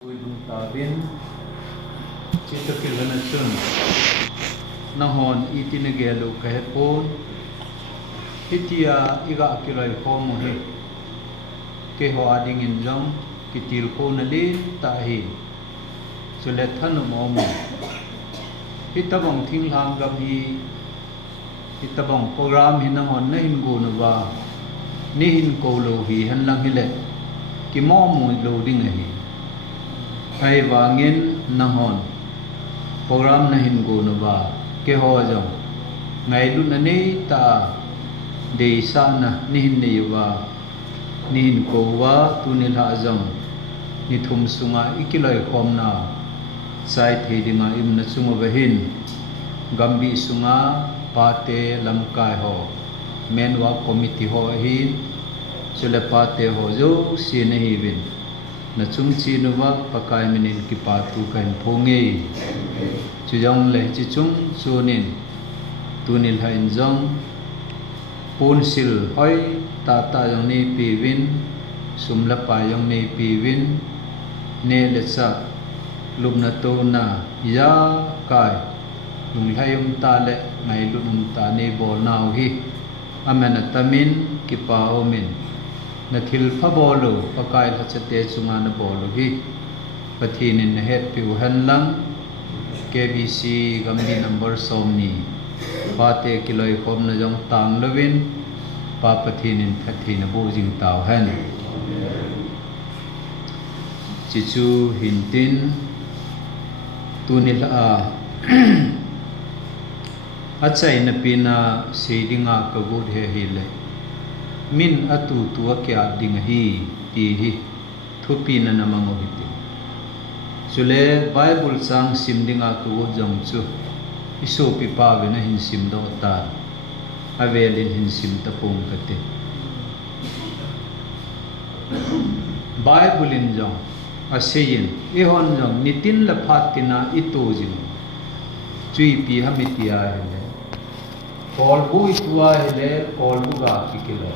Uidung tabin cita kilhanachun nahon itinagelo kahepon hitia iga kilay komo he keho ading injong kitil ko nalin tahi sulet hanu momo hitabong tinglang gabi hitabong program hinahon na hingo na ba nihin ko lo hi hanlang hilet kimomo lo ding ahi ay wangin nahon program na hingo na ba keho jong ngay lu na ni ta de sana nihin ne yuwa nihin ko wa tunil ha jong ni thum sunga ikiloi khom na sai the dinga im na sunga bahin gambi sunga pate lamkai ho menwa committee ho hi sule pate ho jo si nahi bin na chung chi nuwa pakai minin ki patu kan phonge chujong le chi chung chunin tunil hain jong punsil hoi tata jong ni piwin sumla pa jong ni piwin ne letsa lumna to na ya kai lung hayum ta le ngai lum ta ne bol nau hi amana tamin ki pa omin na thil pha bolu pakai la chate chunga na bolu hi pathinin na het piu han lang KBC gamdi number somni pate kiloi khom na jong tang lovin pa pathinin phathina bo jing taw han chichu hintin tunil a achai na pina seidinga ka good he hile min atu tua kya ding hi ti hi thupi na namango hiti sule bible sang sim dinga ku jong chu iso pi pa ve na hin sim do ta avelin hin sim ta pung kate bible in jong aseyin e hon jong nitin la phatina ito jin chui pi hamitia hele kol bu itua hele kol bu ga kikilo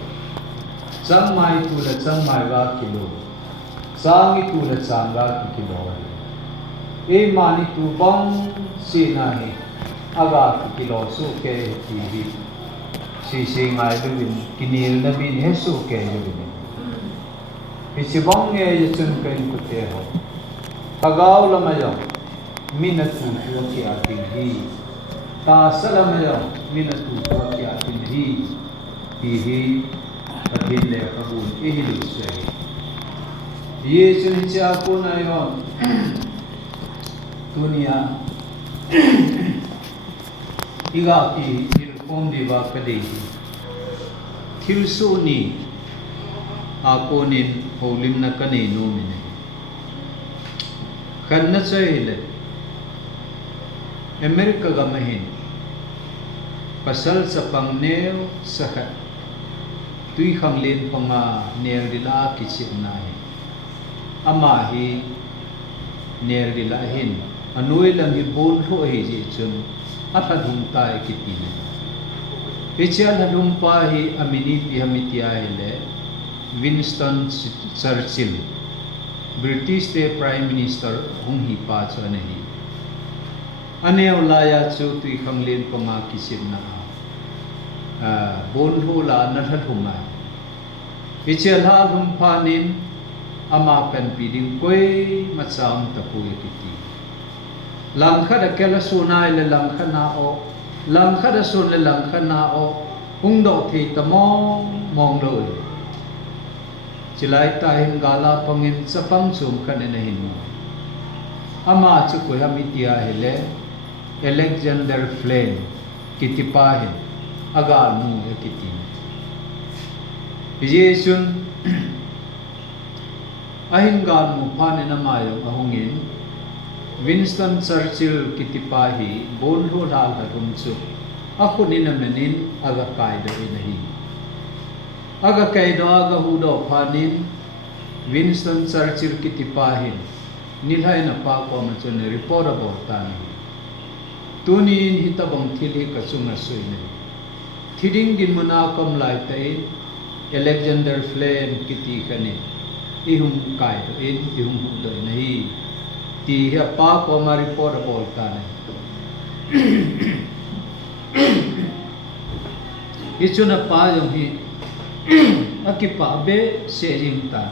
sang mai tu la sang mai ga kilo sang itu la sang ga kilo e mani tu bang si na hi aga kilo su ke ti hi si ngai lu kinil na bin he su ke lu bin pi bang nge ye chun pen ku te ho tagaw la ma yo minatu tu ki ati hi ta salam yo minatu tu ki ati hi Adil le kabul ihlu sai ye chun cha ko na yo dunia iga ki il kom de ba kade thil so ni aponin holim na kane no mine khan na chai le America ga mahin pasal sa pangneo sakhat tui khang len panga ner dila kichip nai ama hi ner dila hin anui lang hi bon ho hi ji chun atha dhum tai kitin pichal hadum pa hi amini pi hamitia hele Winston Churchill British the prime minister hung hi pa chu anahi aneu laya chu tui khang len panga kichip na bon ho la na thuma pichel ha hum phanin ama pen piding koi macham tapu kiti langkha da kela sunai le langkha na o langkha da sun le langkha na o hung do thi tamong mong loi chilai ta hin gala pangin sapang chum khan ne hin ama chu ko hamitia hele Alexander Flame kitipahin agal mu ekiti yesun ahingal mu phane na mayo ahungin Winston Churchill kitipahi bonho hal harum chu akunin namenin aga kaida inahi aga kaida aga hudo phanin Winston Churchill kitipahin nilhai na pa ko ma chune report about tan tunin hitabang thili ka chunga suine Thiring gin muna kom lai tai Alexander Flame kiti kani ihum kai to in ihum hu doi nahi ti hi pa ko ma report bol ta ne ichuna pa yong hi akipa be se jing ta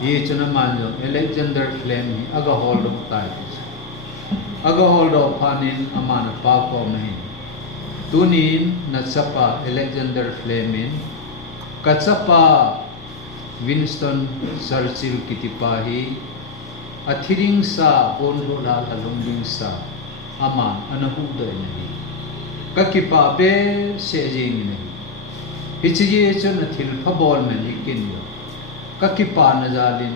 ye chuna man yong Alexander Flame hi aga hold of ta aga hold of panin amana pa ko nahi tunin natsapa Alexander Fleming katsapa Winston Churchill kitipahi athiring sa onlo la halongding sa aman anahuda nahi kakipa be sejing nahi hichije chon thil phabol men hikin yo kakipa na jalin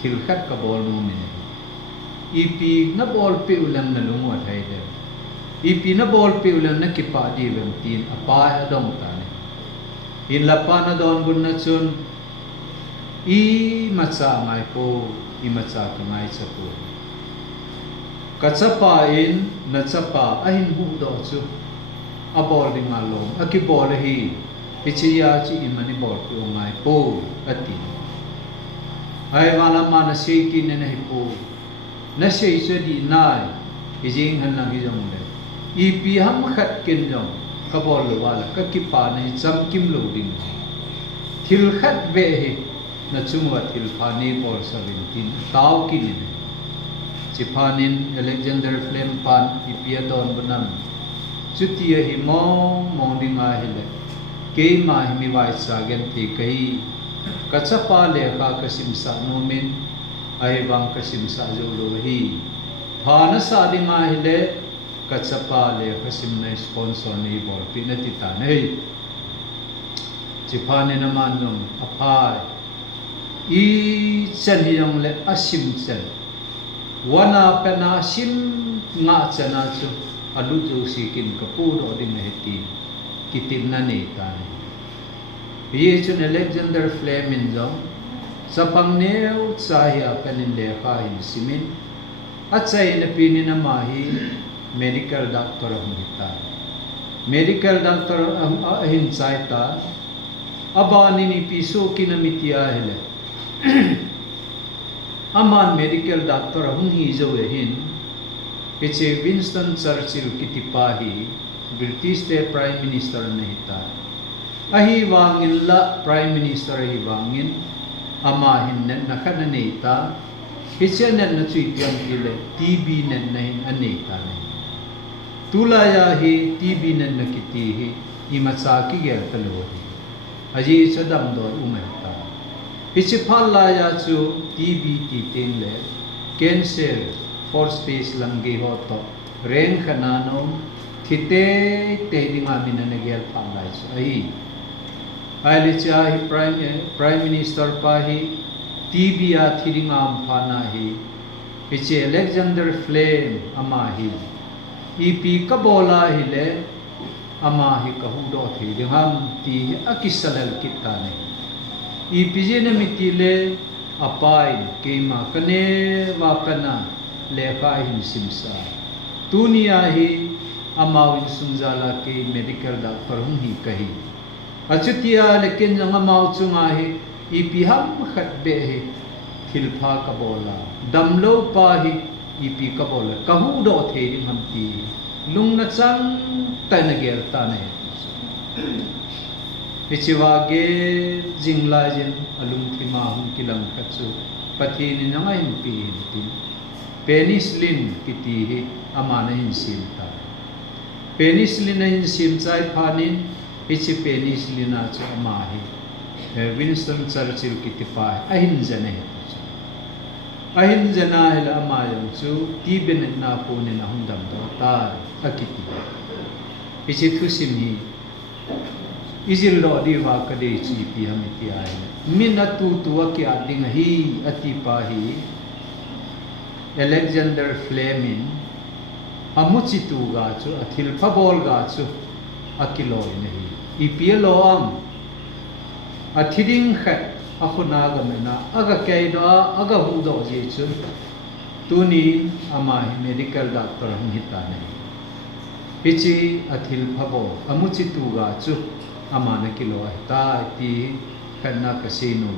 thil khat ka bol no men ipi na bol pe ulam na lungo thai de ipi na bol pe ulam na kipa di bem tin apa adong ta ne in la pa na don gun na chun I macha mai po I macha ka mai cha po kachapa in na chapa ahin hu do chu a bol ding along aki bol hi hichiya chi imani bol ko mai po ati ai wala mana sei ki ne nei po na sei se di nai hijing han lang hi jong le I pi ham khat kin jong ka bol wala ka ki pa nei cham kim lo ding thil khat ve hi na chungwa thil phani bol 17 taw ki ni chipanin Alexander Flame pan ipia don bunam chutia hi mong dinga hele ke ma hi mi wai sa gen thi kai kachapa le kha kasim sa nomen ai wang kasim sa jo lo hi phana sa dinga hele kachapa le kasim na sponsor ni bol pinati ta nei chipanin naman nom apai I chen yong le asim chen wana pena sim nga chana chu alu jo sikin kapu do ding heti kitin na ne ta ne ye chun Alexander Fleming jong sapang neu chahia penin le kha hin simin achai na pini na mahi medical doctor hita medical doctor hin chai ta abani ni piso kinamitia hele aman medical doctor hung hi zo hin piche Winston Churchill kitipahi British de prime minister nahita ahi wangin la prime minister hi wangin ama hin na khana neta piche nen na chui tiam ile TB nen nahin aneta ne tulaya hi TB nen na kiti hi imatsa ki gel talo hi aji sadam do umeta Pichipala ya chu TB titing le cancer for space langi hoto ren khanano thite te dinga minane gel phangai chu ai le cha hi prime minister pa hi TB ya thiringa phana hi piche Alexander Flame ama hi EP kabola hi le ama hi kahu do thi dingam ti akisalal kitane IPJ na mitile apai kema kane wakana lekha hin simsa tunia hi amawin sunjala ke medical doctor hum hi kahi achutia lekin janga mau chunga hi IP ham khat be hi thilpha ka bola damlo pa hi IP ka bola kahu do the ham ti lungna chang tanagel ta ne Pichiwage jingla jin alum thima hum kilang khatsu pathini nanga in pi ti penicillin kiti hi amana in simta penicillin in sim chai phanin pichi penicillin a chu ama hi Winston Churchill kiti pa ahin jane ahin jana hela ama yong chu ti ben na pone na hundam do ta akiti pichi thusim hi Izil do di wa kade chi pi hamiti ai minatu tuwa ki ading hi atipa hi Alexander Fleming amuchi tu ga chu athil phabol ga chu akilo nahi iplo am athiring khat akhuna ga mena aga kai do aga hu do je chu tuni ama medical doctor hum hita nahi pichi athil phabo amuchi tu ga chu amana kilo ta ti kanna kasino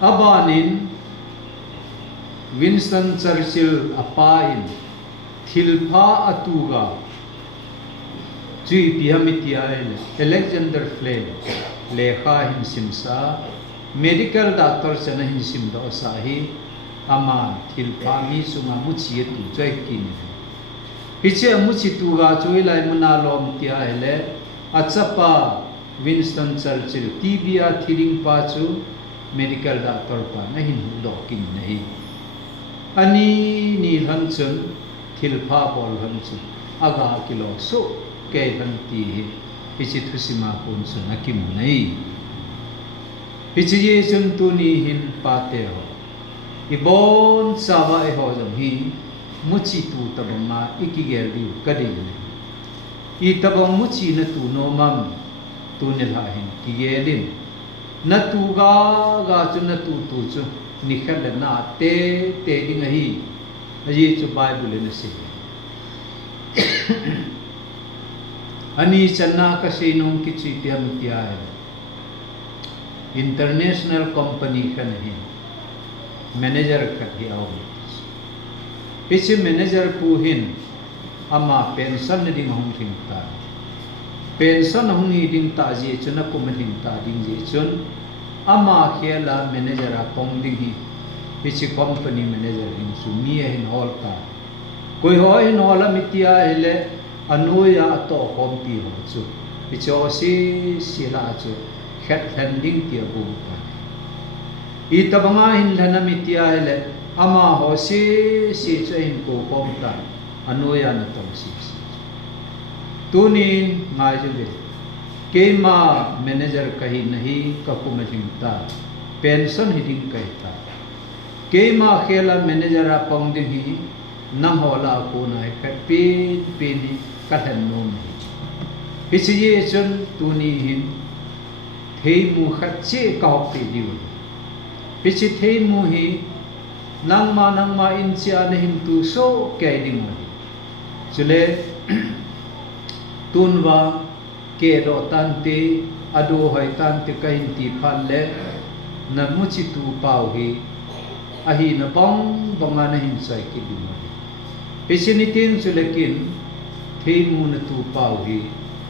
abanin Winston Churchill apain thilpha atuga chui piamitia Alexander Flame lekha hin simsa medical doctor chana hin sim do sahi ama thilpha mi sunga muchi tu choi kin hiche muchi tu ga choi lai mana lom tia hele achapa Winston Churchill tibia thiring pa chu medical doctor pa na hin do kin nahi ani ni han chun thilpha bol han chu aga kilo so ke han ti hichi thusima pun chu nakim nei hichi ye chun tu ni hin pa te ho ibon sawa e ho jam hi muchi tu tabama ikigel di kadin I tabang muchi na tu no mam tu nil ha hin kigelin na tu ga chu na tu chu ni khan na te ding hi aji chu bible na se ani channa ka sinong ki chi tiam tia international company khan hi manager khat hi aw pichi manager pu hin ama pension na ding hong thing ta pension hong ni ding ta ji chuna kum ding ta ding ji chun ama khela manager a pong ding hi pichi company manager in su mi hin hol ka koi ho hin hol mitia hele anuya to hom pi ho chu picho si sila chu khat landing ti bu ta I tabanga hin lana mitia hele ama ho si chain ko pom ta anuya na tong si tunin ngai ju be kema manager kahi nahi kakuma hingta pension hiding kai ta kema khela manager a pong ding hi nam hola ko na ka pe ni ka than no ni hichi chun tuni hin thei mu khat che ka pe diu hichi thei mu hi nang ma in chia na hin tu so kai ding mo chule tunwa ke ro tan te ado hoi tan te kain ti phan le na muchi tu pau hi ahi na bong bonga na hin sai ki di pesinitin sulekin thei mu na tu pau hi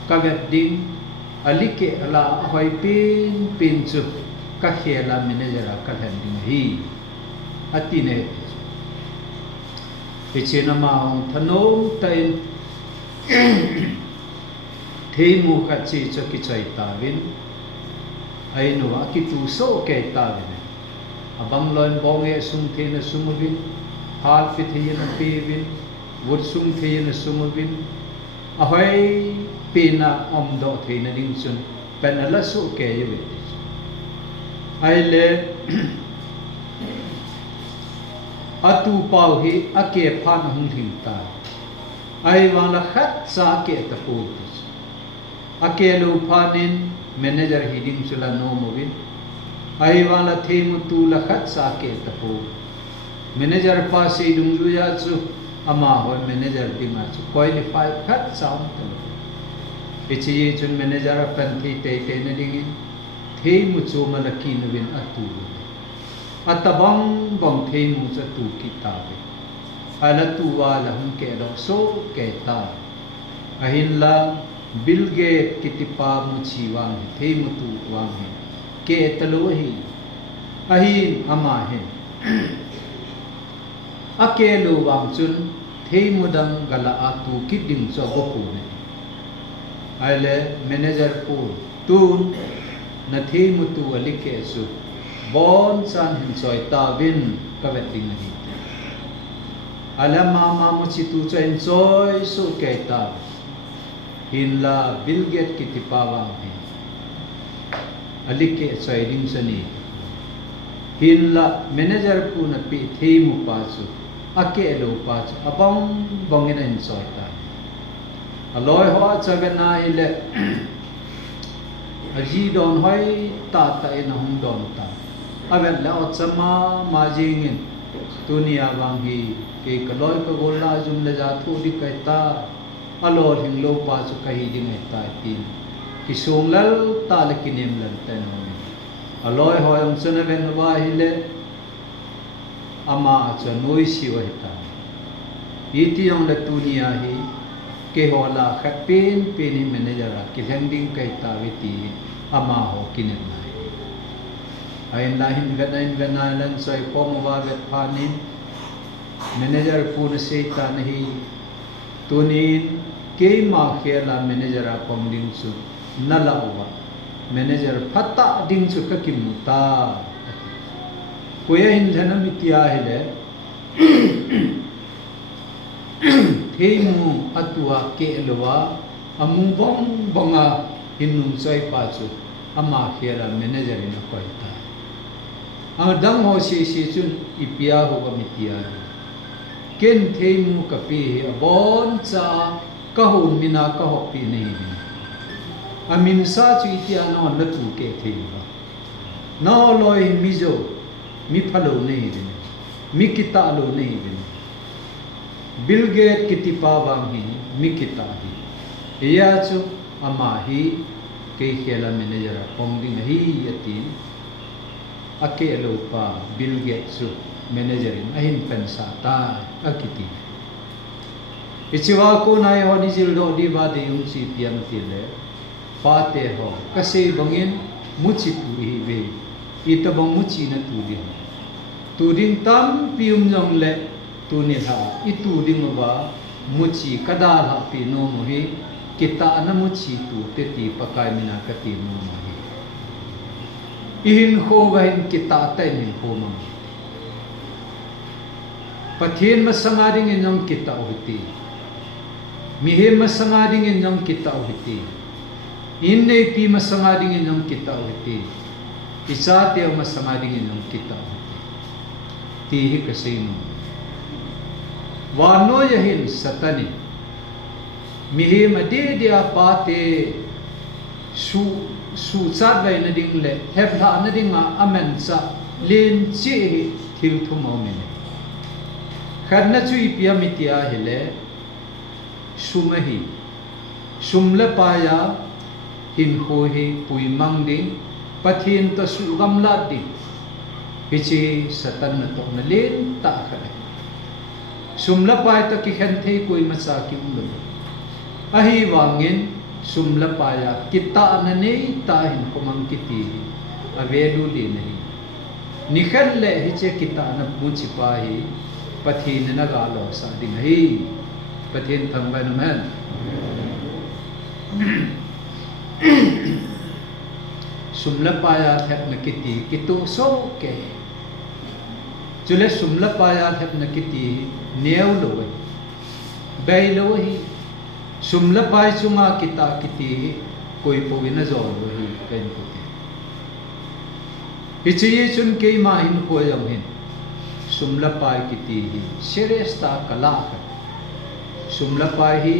ka vet ding alike ala hoi pin chu ka khela manager ka than ding hi atine pechena ma thano tain thei mu kha chi cho ki chai ta vin ai no wa ki tu so ke ta vin abang loin bong e sum the na sum vin hal pi the na pi vin wur sum the na sum vin ahoi pi na om do the na ding chun pen ala so ke ye vin ai le atu pau hi ake phan hung thing ta ai wala khat sa ke ta pu ake lu phanin manager hiding sula no movin ai wala themu tu la khat sa ke ta pu manager pa se dung lu ya chu ama hoi manager ding a chu qualify khat sa ta pichi chun manager pan thi te na ding themu chu malakin win atu atabang bang themu cha tu kitabe ala tuwa la hum ke do so ke ta ahin la Bill Gates kitipa muchi wang themu tu wang he ke talo hi ahin ama he akelu wang chun themu dang gala atu kidim so bopu ne aile manager pu tun na themu tu alike su bon san hin soi ta win ka weting ni ala mama muchi tu cho enjoy so ke ta hin la Bill Gates kitipa wang he alike choi ding sani hin la manager pu na pi themu pa chu ake lo pa chu abang bong in enjoy ta aloi ho chagana ile aji don hoi ta in hong don ta avel la ochama ma jingin dunia wang hi ke kaloi ka gola jum le ja thu di kai ta alo hing lo pa chu kai ding ai ta tin ki sung lal ta le kinem lan ta no aloi hoi om chuna ven wa hi le ama cho noi si wa ta iti yong la tunia hi ke hola khat pen ni manager ki handing kai ta viti ama ho kinet na ain la hin vena lan soi pom wa vet phanin manager pu na se ta nahi tunin ke ma khela manager a pom ding su nala wa manager phata ding su ka kim ta koya hin dhanam itia hele theimu atua ke lowa amu bong bonga hinum soi pa chu ama khera manager in koi ta dang ho si chun ipia ho ka mitia ken theimu ka pi bon cha ka ho mina ka ho pi nei amin sa chu itia no na tu ke theiba no loi mizo mi phalo nei din mi kita lo nei din Bill Gates kiti pa bang hi mi kita hi ya chu ama hi ke khela manager pom ding hi yati ake lo pa Bill Gates chu manager in ahin pensa ta akiti ichiwa ko nai ho ni jil do di ba de yung si pian ti le pa te ho kase bangin muchi tu hi ve ita bang muchi na tu di tu ding tam pium jong le tu ni ha itu ding ba muchi kada ha pi no mo hi kita na muchi tu te ti pakai mina ka ti no mo hi ihin kho ga hin kita ta ni kho ma pathin ma sangading in jong kita uhti mihe ma sangading in jong kita uhti in nei pi ma sangading in jong kita uhti isa te ma sangading in jong kita uhti ti hi ka sei no wano yahin satani mihe ma de dia pa te su chat vai na ding le heb tha na ding a amen sa len chi thil thu mo me khadna chu ipia mitia hele sumahi sumla paya hin ho hi pui mang ding pathin ta su gam la ding hichi satan na to na len ta khale sumla pai ta ki khan thei koi macha ki um ahi wangin sumla paya kita na nei ta hin komang kiti avelu le nahi nikhal le hiche kita na puchi pa hi pathin na ga lo sa ding hi pathin thang ba man sumla paya thep na kiti kitu so ke chule sumla paya thep na kiti neu lo bai lo hi sumla pai chunga kita kiti koi povina zo lo hi ken ko hichi chun ke ma hin ko yam hin sumla pai kiti hi serious ta kala sumla pai hi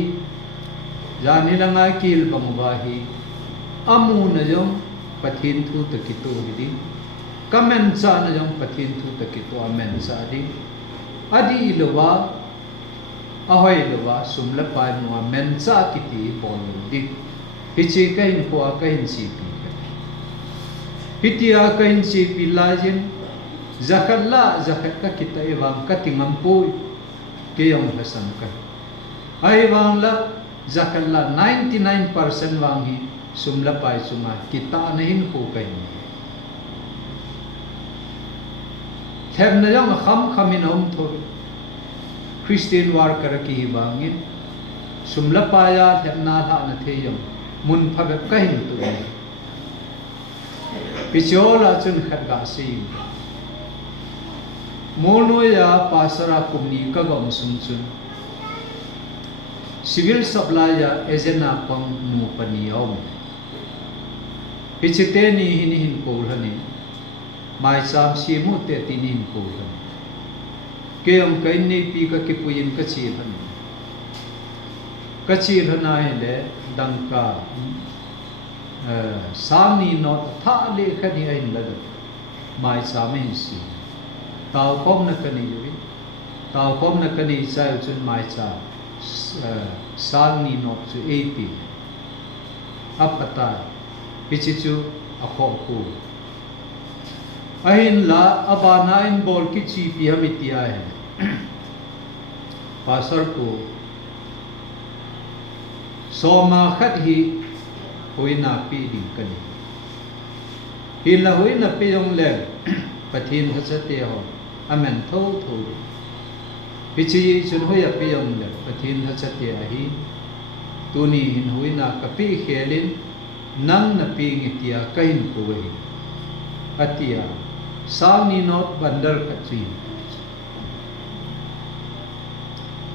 jani langa kil bangwa hi amu na jong pathin thu ta kito hi kamen cha na jong pathin thu ta kito amen cha di adi lowa ahoy lowa sumla pai mo men cha kiti bol di hichi kain ko kain si pi hitia kain si pi lajin zakalla zakat ka kita ewang katingam pui ke yong hasan ka ai wang la zakalla 99% wang hi sumla pai suma kita nahin ko kain theb na jong kham khamin om tho Christian war kar ki bangin sumla paya theb na tha na the yong mun pha be ka hin tu pichola chun khat ga si mono ya pasara kumni ka gom sum chun civil supply ya ezena pang nu pani om pichite ni hin ko lani mai sam si mu te tinin ko ke am kai nei pi ka ke puyin ka chi hana hele dangka sami no tha le khani ain la mai sam hin si tau kom na kani yu tau kom na kani sai chun mai cha sami no chu 80 apata pichichu akho ku ahin la abana in bol ki chi pi hamitia hai pasar ko soma khat hi hoina pi ding kani hin la hoina pi yong le pathin khachate ho amen tho tho pichi chun hoya pi yong le pathin khachate a hi tuni hin hoina ka pi khelin nang na pi ngitia kain ko we atia sang ni not bandar ka chi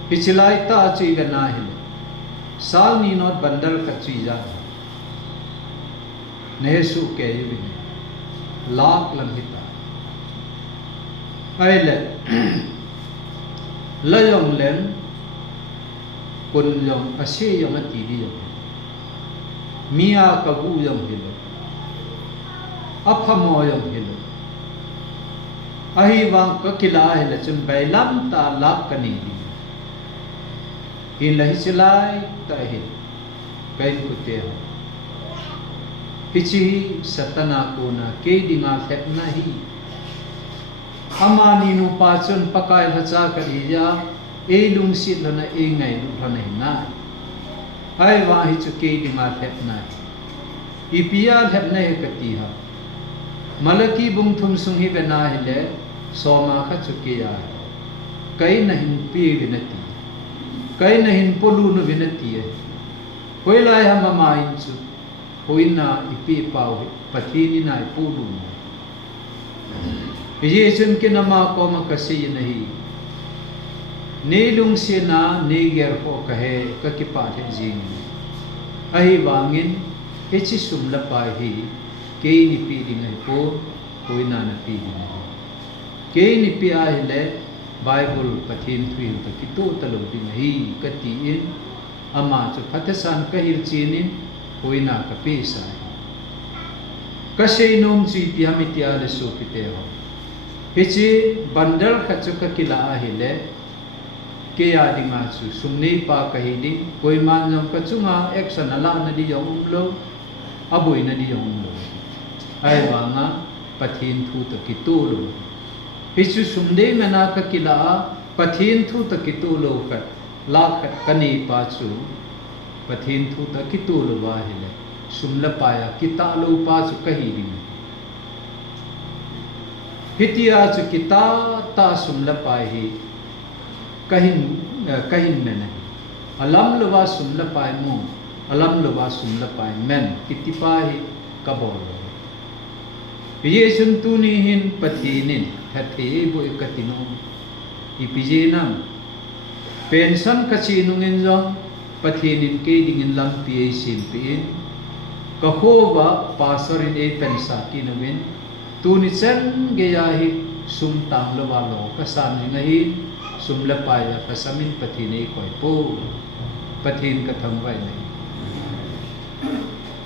pichilai ta chi gana hi sang ni not bandar ka chi ja nesu ke yu lak lam hita ai le la yong len kun yong ase yong ati di yong mia ka bu yong hilo aphamo yong hilo ahi wang ka kila hila chun bai lam ta lak kani hin la hichilai ta hi kain kutte pichi satana ko na ke dinga thep na hi amani nu pa chun pakai hacha kariya e lung sit lana e ngai lu thana na ai wa hi chu ke dinga thep na ipia thep na he kati ha malaki bung thum sung hi bena hile soma kha chu ke ya kai na hin pi vinati kai na hin polu nu vinati hoi lai ha mama in chu hoina ipi pau pathini na polu ye chun ke nama ko ma kasi nahi ne lung se na ne ger ho kahe ka ki pa the jing ahi wangin echi sumla pa hi ke ni pi ding ai po hoina na pi ding ke ni pi ai le bible pathin thui ta ki to ta lo ding hi ka ti in ama chu phathesan ka hir chinin hoina ka pe sa ka seinom chi pi hamitia le su ki te ho hichi bandar khachu ka kila ahile ke ya dinga chu sumnei pa kahi di koi man jong ka chunga action ala na di yong lo aboi na di yong lo ai wanga pathin thu ta ki tu lo hichu sumdei mena ka kila pathin thu ta ki tu lo ka la kani pa chu pathin thu ta ki tu lo wa hile sumla pa ya kita lo pa chu kahi di hitia chu kita ta sumla pai hi kahin men alam lwa sumla pai mo alam lwa sumla pai men kitipa hi kabol ye sun tu ni hin pathinin thathe bo ikatino ipijena pension kachi nungin jong pathinin ke dingin lam pi sim pi ka howa pasorin e pensa kinawin tuni chen ge ya hi sum tam lo wa lo ka san ngai sum la pa ya ka samin pathine koi po pathin ka tham vai nai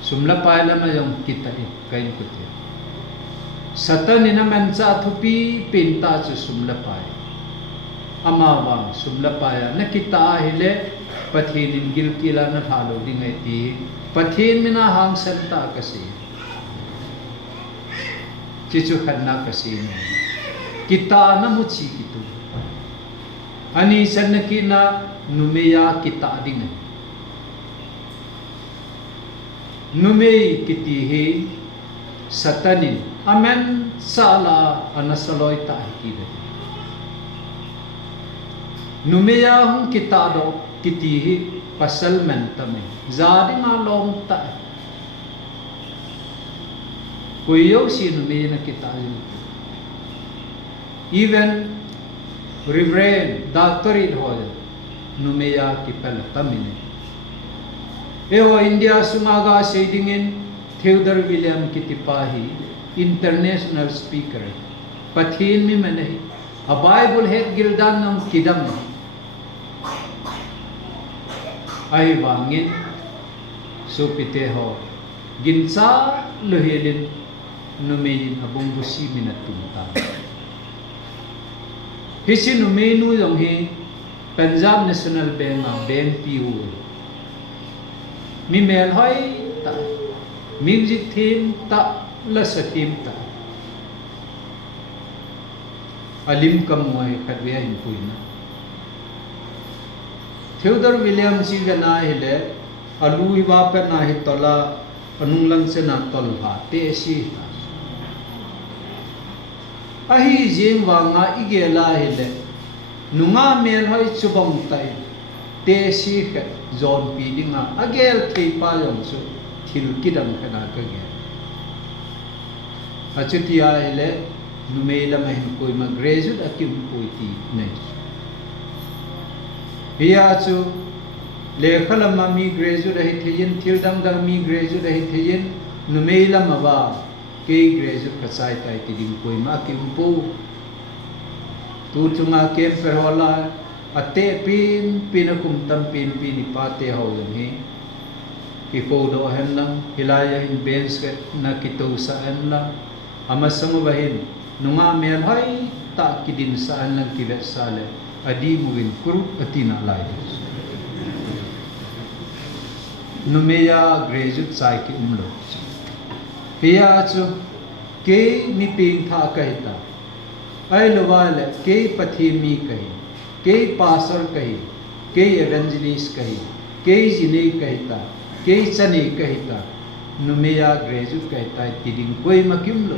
sum la pa la ma yong kita e kain ku te satan ina man cha thupi pinta chu sum la pa ama wa sum la pa ya na kita hele pathin in gil kila na thalo dingai ti pathin mina hang san ta ka si chichu khanna kasino kita na muchi kitu ani sanakina numeya kita ding numei kiti he satanin amen sala anasaloi ta hikide numeya hum kita do kiti he pasal mentame zading alom ta kuyo sino me na kita even reverend doctor in hol numeya ki pel tamine eho india sumaga sedingin theodor william kitipahi international speaker pathin mi mane a bible het gildan nam kidam ai wangin so pite ho ginsa lohelin numein abong busi minatunta hisi numenu yong he Punjab National Bank bank PU mi mel hoi ta music team ta la sa team ta alim kamuai khatwea hin puina Theodore William si gana hele alu hiba pe na hi tola anunglang se na tol ha te si ahi jeng wa nga igela hele nunga mel hoi chubong tai te si kha zon pi dinga agel thei pa yong su thil kidam khana ka ge achutia hele numela mahin koi ma graduate akim koi ti nei hiya chu lekhala ma mi graduate hi thein thil dang dang mi graduate hi thein numela ma ba ke graduate ka sai tai ti ding koi ma kim pu tu chunga kem perhola ate pin pinakum tam pin pin pa te ho yan hi ki ko do hen lang hilaya in bench na kito sa an la amasang bahin nunga mel hai ta kidin saan lang kivet sale adi muwin kuru atina lai numeya graduate sai ki umlo hiya chu ke mi ping tha kahita ai lowale ke pathi mi kahi ke pasar kahi ke evangelist kahi ke jine kahita ke chani kahita numeya graduate kahita tiding koi makim lo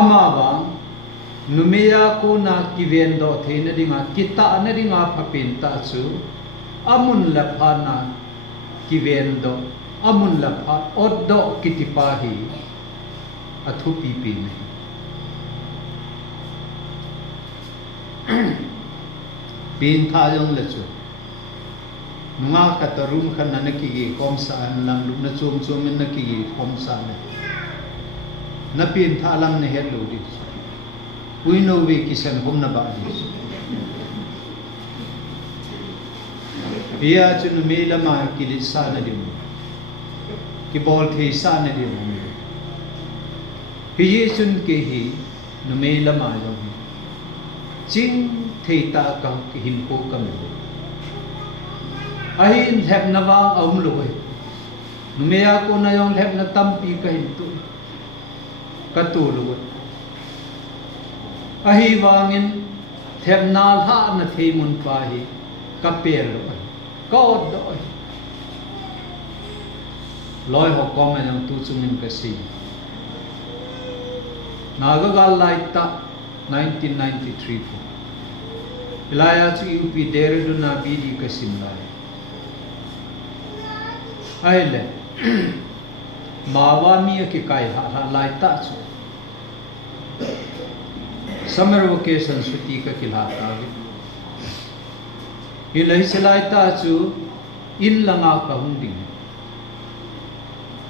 ama bang numeya ko na kivendo theina dinga kita na dinga papinta chu amun la phana kivendo amun la pha oddo kitipahi athu pipi nahi pin tha jong la chu nunga ka tarum khan na ki gi kom sa an lang lu na chum chum na ki gi kom sa na pin tha lam ne het lo di we know we kisan hom na ba di biya chu nu me la ma ki li sa na di mo ki bol the sa na di mo hi chun ke hi nu me la ma yo ching thei ta ka hin ko kam ahin thep na wa om loi numeya ko na yong thep na tam pi ka hin tu ka tu loi ahi wangin thep na tha na thei mun pa hi ka per loi ko do loi ho ko ma yang tu chungin ka si naga gal lai ta 1993 ko ilaya chu UP Dehradun na BD ka simlai aile mawa mi ke kai ha lai ta chu summer vacation suti ka kilata ilai selai ta chu in langa ka hunding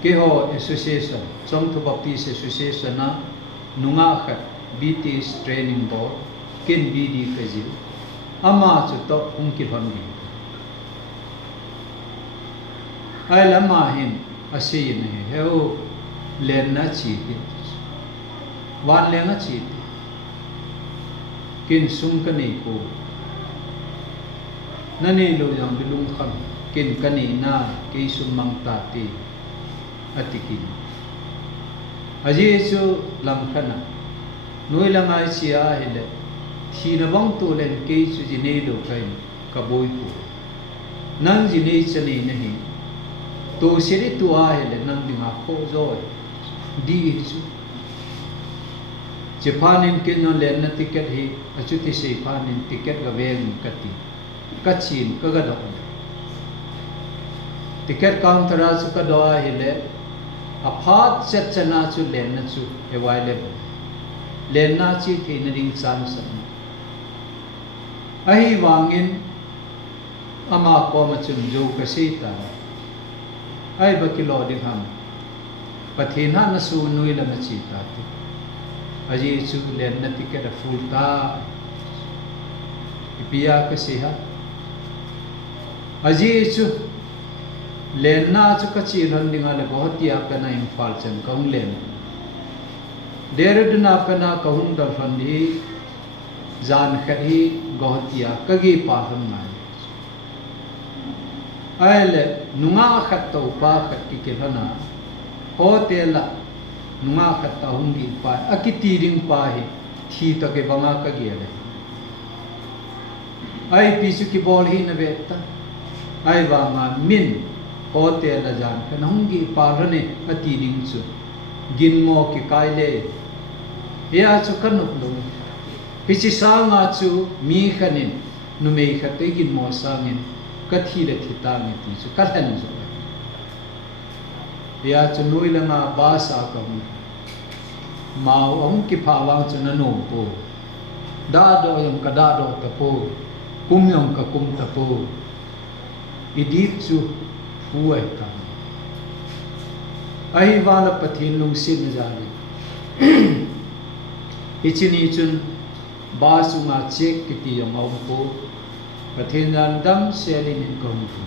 ke ho association Chongtho Baptist Association na nunga kha BTS training board ken BD ka ji ama chu to ungki hongi ai lama hin asi ne heu len na chi ti wan le na chi ti kin sum ka nei ko na nei lo yang bilung kham kin ka nei na ke sum mang ta ti atikin aji chu lam khana noi langai chia hele thi na bang to len ke chu ji nei lo kai ka boi ko nang ji nei chani nahi to siri tu a hele nang dinga kho zoi di chu Japanin kinyo len na ticket hi achuti se panin ticket ga ven kati kachin ka ga do ticket counter a chu ka do a hele a phat chat chana chu len na chu available len na chi the na ring san san ahi wangin ama ko ma chun jo ka se ta ai ba kilo ding ham pathina na su nui la na chi ta ti aji chu len na ticket a full ta ipia ka se ha aji chu len na chu ka chi ran dinga le bahut ya ka na Imphal chan kaung len Dehradun na pa na kahung da fandi zan khahi bahut ya ka gi pa ham na ai le nunga khat to pa khat ki ke hana hotel la nunga khat ta hung di pa akiti ding pa hi thi ta ke banga ka ge le ai pi su ki bol hi na beta ai wa ma min hotel la jan kan hung gi pa rane ati ding chu gin mo ki kai le ya chu kan nuk lo pi chi sa nga chu mi khanin nu me khat te gin mo sa ngin ka thi le thi ta mi ti chu ka han zo ya chu nui la nga ba sa ka mau ong ki pha wang chu na no po da do yom ka da do ta po kum yom ka kum ta po idit chu huai ka ai wala pathin lung sin ja le ichini chun ba su nga chek ki ti yom ong po pathin ran dam selin in kom pu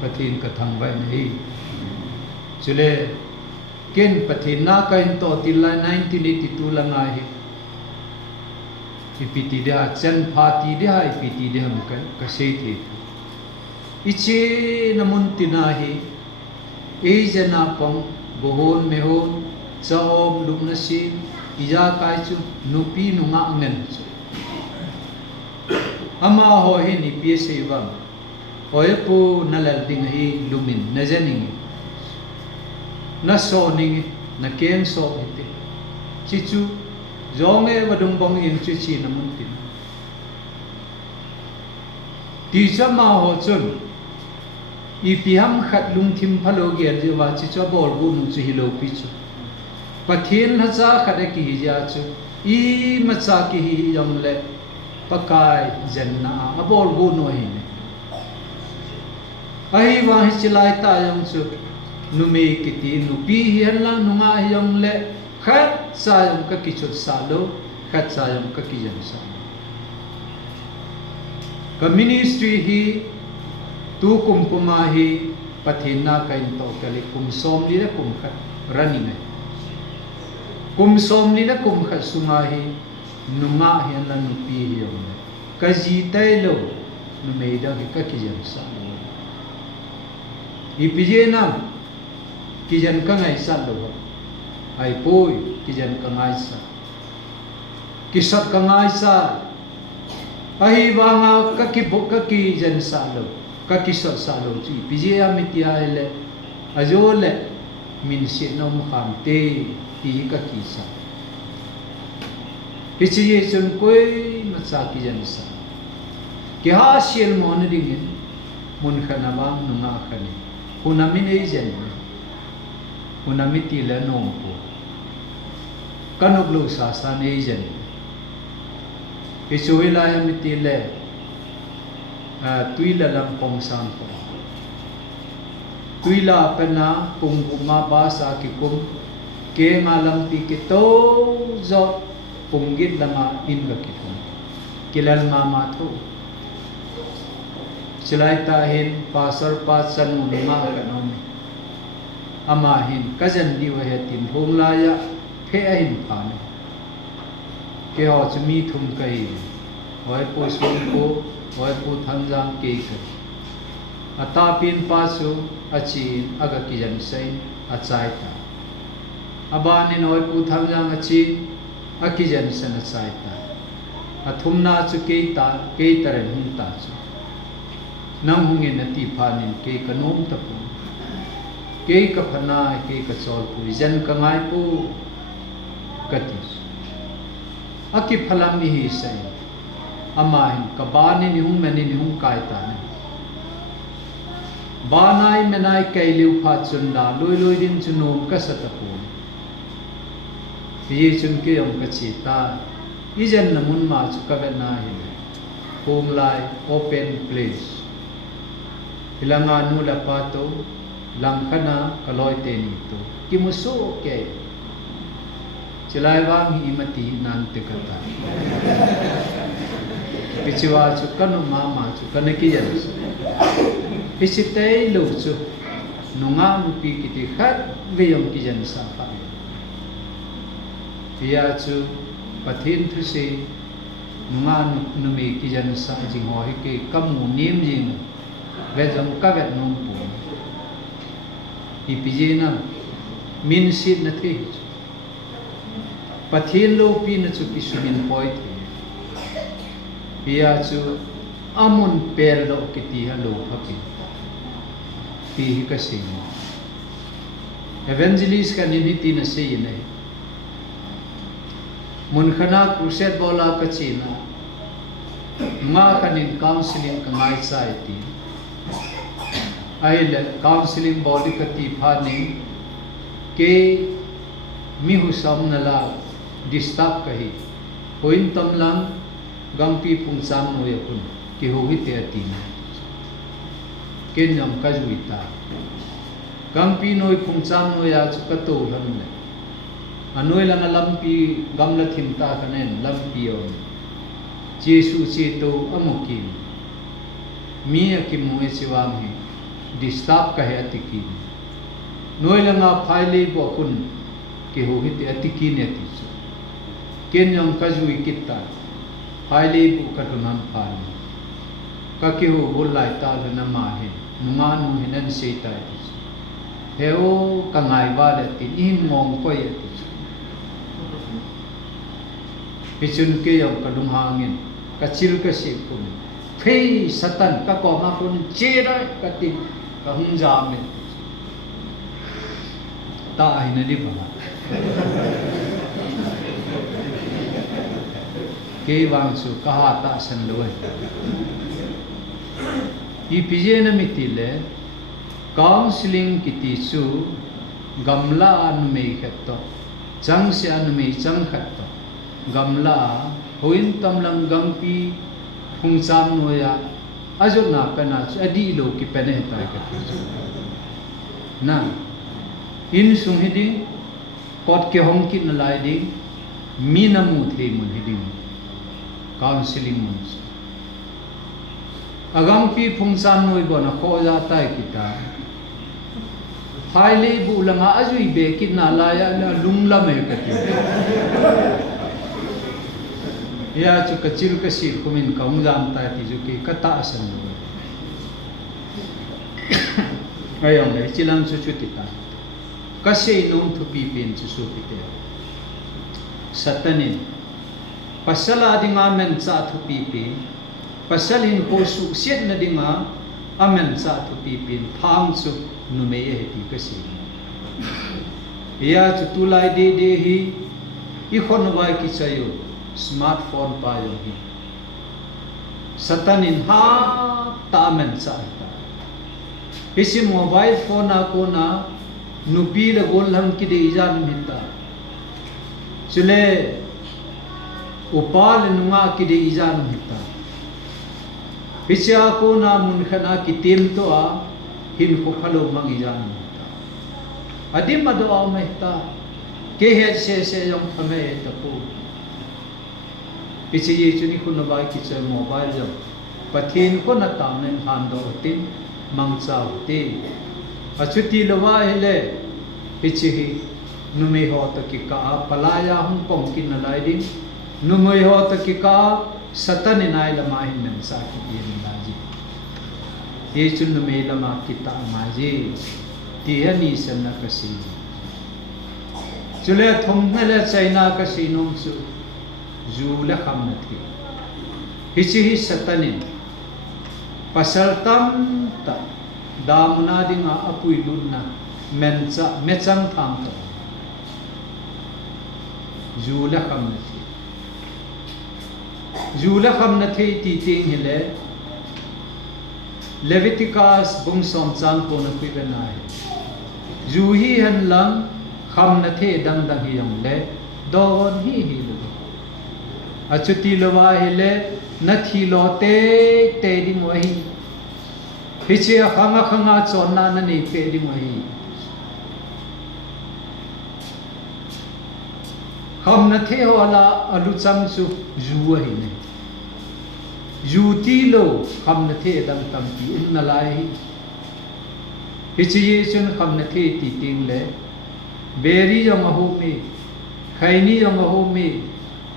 pathin ka thang vai nei chule ken pathin na ka in to til la 1982 la nga hi ipiti dia chen pha ti dia ipiti dia ham ka sei thi ichi namun tinahi e jana pong bohon mehon chaom lumna si ija kai chu nupi nunga ngen chu ama ho he ni pi se bang hoi pu nalal ding hi lumin najaning na so ning na ken so ite chi chu zong e wadung bong in chu chi namun tin ti chama ho chun ipiam khat lung thim phalo ge jewa chi cho bol bu nu chi hilo pi chu pathin ha cha khat ki ja chu I ma cha ki hi yom le pakai janna abol bu no hi ai wa hi chilai ta yom chu nu me ki ti nu pi hi la nu nga yom le khat sa yom ka ki chut sa lo khat sa yom ka ki jan sa ka ministry hi tu kum kuma hi pathina kain to kali kum som ni la kum khat running ai kum som ni la kum khat sunga hi nunga hi la nu pi hi yom ka ji tai lo nu me da ka ki jan sa I pi je na ki jan ka ngai sa lo ai poi ki jan ka ngai sa ki sat ka ngai sa ai wa nga ka ki bo ka ki jan sa lo ka ki sat sa lo chi pi je a mi ti ai le ajo le min si no mu kham te ti ka ki sa pi chi ye chun koi ma sa ki jan sa ki ha siel mo na ding mun khana ba nu nga khani hunami nei jen hunami ti le no po kanok lu sa sa nei jen ichui la ya mi ti le tui la lam pong san po tui la pena pung ma ba sa ki kum ke nga lam ti ki to zo pung git la ma in ga ki kum kilal ma ma tho silai ta hin pasar pa san nu ma ka nom ama hin kajan di wa he tin hong la ya phe a hin pa ne ke ho chumi thum kai hoi po sum ko hoi po tham jang ke ka ata pin pa su achi aga ki jan sai a chai ta aba ni hoi po tham jang achi a ki jan san a chai ta a thum na chu ke ta ke taran hin ta chu nang hunge na ti phanin ke kanom ta pu ke ka phana ke ka chol pu jan ka ngai pu kati aki phalam ni hi sai ama hin ka ba ni ni hum mani ni hum kai ta ne ba nai menai kai liu pha chun na loi loi din chunom ka sa ta pu ye chun ke yom ka chi ta i jan namun ma chu ka ve na hi home lai open place ilanga nu la pato langkana kaloi te ni to kimuso ke chilai wang hi mati nan te kata pichiwa chu kanu mama chu kanaki jan pichite lu chu nunga mu pi kiti khat veyom ki jan sa pa ya chu pathin thu se nunga nu me ki jan sa jing ho hi ke kamu nim jing ve jom ka ve nom pu I pi je na min sit na the pathin lo pi na chu isumin poi the pia chu amun per lo kiti ha lo phapi pi hi ka sing evangelist kan ni ti na sei nei mun khana crusade bola ka china nga kanin counseling ka ngai sai ti ai le counseling body ka ti phani ke mi hu sam na la disturb kahi point tam lang gampi phung sam no ya kun ki ho hi te ti na ken yam ka juita gampi noi phung sam no ya chu ka to lam ne anoi lang lampi gamla thim ta kanen lampi on jesu che to amukim mi akim mo siwam hi disturb ka he atiki noi langa phaile bo kun ke ho hi te atiki ne ti chu ken yam ka jui kitta phaile bu ka tunan phan ka ke ho bolai ta na ma he nunga nu hinan sei ta ti heo ka ngai ba le ti in mong ko ye ti pichun ke yam ka dung hangin ka chil ka se kun phei satan ka ko ma kun che ra ka ti ka hung ja me ta ai na di ba ke wang su ka ha ta san lo I pije na mitile counseling kiti su gamla anu mei khatto chang se anu mei chang khatto gamla hoin tam lang gampi phung cham noya ajo na kana adi lo ki pene ta ka na in sung hiding kot ke hong kit na lai ding mi na mu the mun hiding counseling mun agam pi phung cham noi bo na kho ja tai kita phaile bu langa ajui be kit na la ya la lung la me ka ti ya chu kachil ka sir kumin kaung jam ta ti ju ki kata asan lo ayong le chilam chu chu ti ta kasi nung thu pi pin chu su pi te satanin pasala dinga men cha thu pi pi pasalin ko su siat na dinga amen cha thu pi pin phang chu nu me e ti kasi ya chu tu lai de de hi I khon wai ki chayo smartphone pa yo hi satanin ha ta men cha ta isi mobile phone a ko na nupi le gol lam ki de ijan mita chule upal nunga ki de ijan mita picha ko na mun khana ki tim to a hin ko khalo mang ijan mita adim ado a mehta ke he se yong thame ta ko pichi ye chuni khun bai ki che mobile jo pathin ko na tam nen han do tin mang chau ti achuti lawa hele pichi hi nume ho ta ki ka palaya hum pong kin na lai din nume ho ta ki ka satan nai lama hin men sa ki din la ji ye chun nume lama ki ta ma ji ti hani san na ka si chule thom mele chaina ka si nom chu zu la kham na thi hichi hi satanin pasal tam ta damna dinga apui lunna mencha mechang tham to zu la kham na thi zu la kham na thi ti ting hele Leviticus bung som chang ko na pui benai zu hi han lam kham na the dang dang hi yong le don hi hi lu achuti lawa hele nathi lo te di mo hi hiche khanga chonna na nei pe di mo hi kham na the wala alu cham chu zu hi ne zu ti lo kham na the dang tam ti in na lai hiche ye chun kham na the ti ting le beri yong ho mi khaini yong ho mi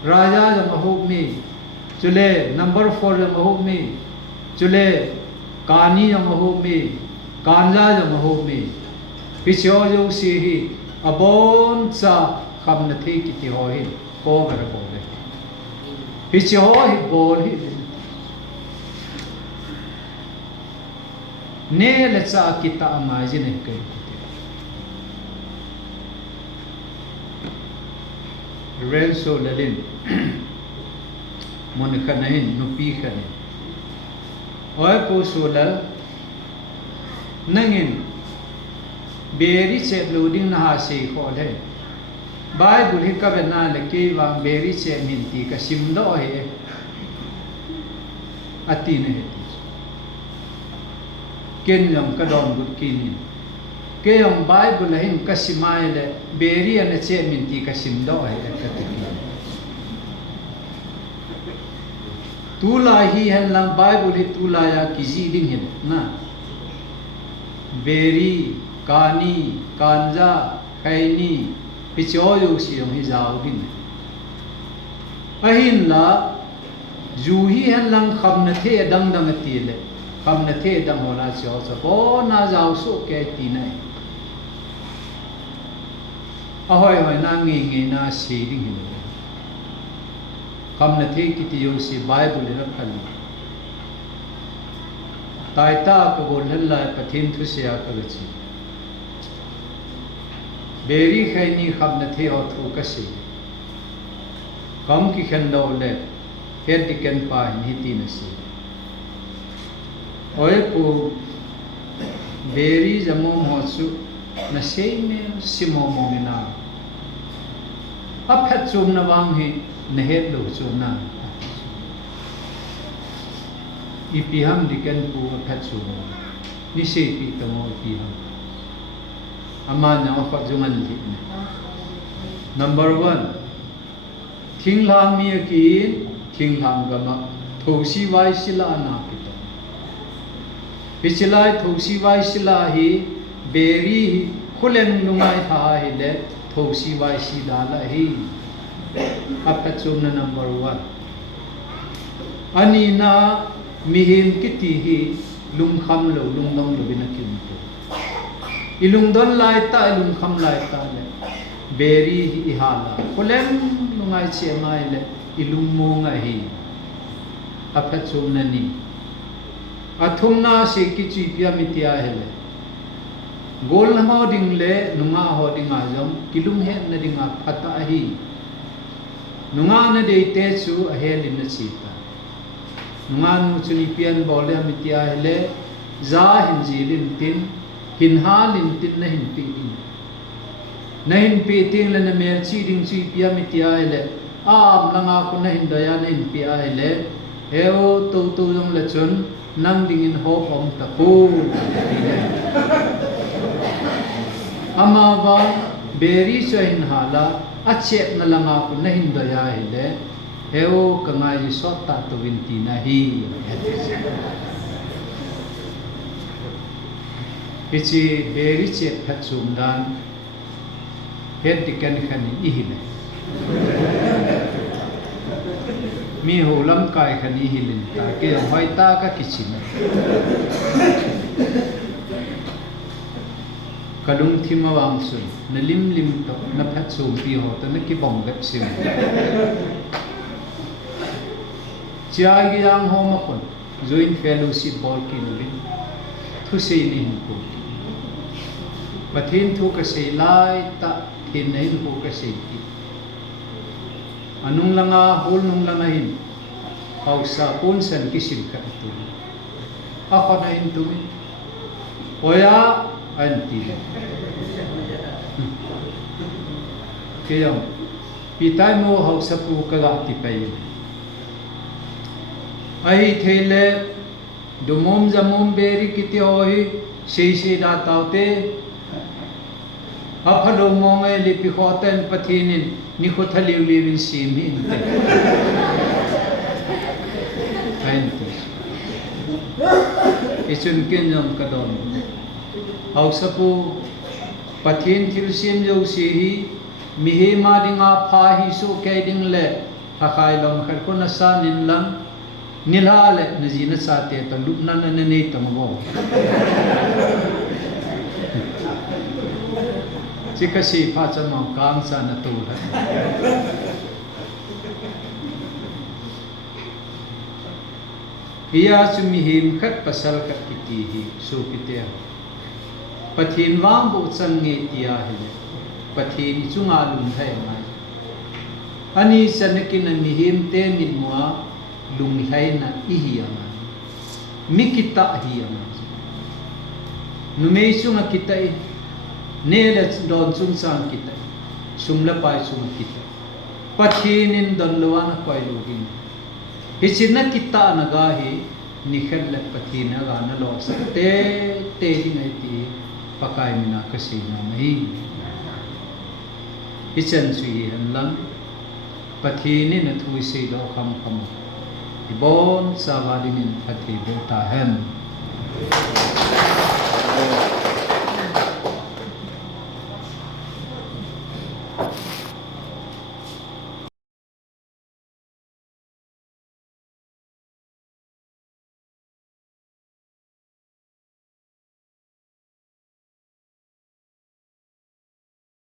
raja yong ho mi chule number 4 yong ho mi chule kani yong ho mi kanja yong ho mi picho yo si hi abon cha kham na thi ki ti ho hi ko ga ko le hi chi ho hi bol hi ne le cha ki ta ma ji ne kai ren so le lin mon khanain nu pi khane oi pu su lal nangin beri che loading na ha se ko le bible hi ka na le ke wa beri che min ti ka sim do he ati ne ken yam ka don gut kin ke yam bible hin ka simai le beri an che min ti ka sim do he ka ti tu la hi han lang bible hi tu la ya ki ji ding hin na beri kani kanja khaini picho yu si yong hi zau din ahin la ju hi han lang kham na the dang dang ti le kham na the dang hola cho so bo na zau su ke ti nai ahoi hoi na ngi na si ding hin kham na the ki ti yu si bible le khal tai ta ko bol hella pathin thu sia ka chi beri khaini kham na the o thu ka si kam ki khan do le het diken pa ni ti na si oi pu beri jamo mo su na sei me simo mo na a phet chum na wang hi na het lo chum na ipiham diken pu phet chum ni sei pi tamo ipiham amanya ofat jungan li number 1 thinglang mi ki thinglang gama thosi wai sila na pito pichilai thosi wai sila hi beri khuleng lungai tha hi le thosi wai sila la hi apachum na number 1 ani na mihim kiti hi lum kham lo lum dong lo bina kim ilung don lai ta ilung kham lai ta le beri hi ihala kolem lungai che mai le ilung mo nga hi apha chum na ni athum na se ki chi pya mitya hele gol ho ding le nunga ho ding a jom kilung he na ding a phata hi nunga na de te chu a he lin na chi ta nunga nu chu ni pian bol le mitya hele za hin ji lin tin hin ha lin tin na hin pi din na hin pi ting le na mer chi ding chi pia mi tia ele am langa ku na hin da ya na hin pi a ele heo tu tu jong le chun nang ding in ho om ta ku ama ba beri so hin hala a che na langa ku na hin da ya ele heo ka ngai ji so ta to win ti na hi pichi beri che phat chum dan het dikan khani ihile mi ho lam kai khani hilin ta ke hoi ta ka kichin kalung thima wang sun na lim lim to na phat chum pi ho ta na ki bong gat sim chia gi yang ho ma kon join fellowship bol ki lin thu sei ni ko pathin thu ka sei lai ta thin nei thu ka sei ki anung langa hol nung langa hin hausa pun san ki sim ka tu a kho na hin tu mi oya anti ke yam pitai mo hausa pu ka ga ti pai ai thele dumom jamom beri kiti hoi sei da taute aphalo mongai lipi khoten pathinin ni khothaliu livin sim hi inte ainte ichun kenyam kadon hausapu pathin thil sim jo si hi mihi ma dinga pha hi su ke ding le phakai lom khar ko na sa nin lang nilhale nazina sate ta lupna na ne tamo chỉ có sĩ phát cho mong cang sa na tu hết Ia sumi him khat pasal kat kiti hi su kitia pathin wang bu chang nge tia hi pathin chunga lum thai mai ani sanakin mi him te min mua lung hai na i hi ama mikita hi ama numei sunga kitai ne la don chung sang kitai sumla pai sunga kitai pathin in don lawana koi lugin Hicina kita naga hi nikhel le pathina ga na lo sa te di ngai ti pakai mina kasina mai hichan sui han lang pathini na thui sei lo kham kham ibon sa vadinin pathi bo ta hen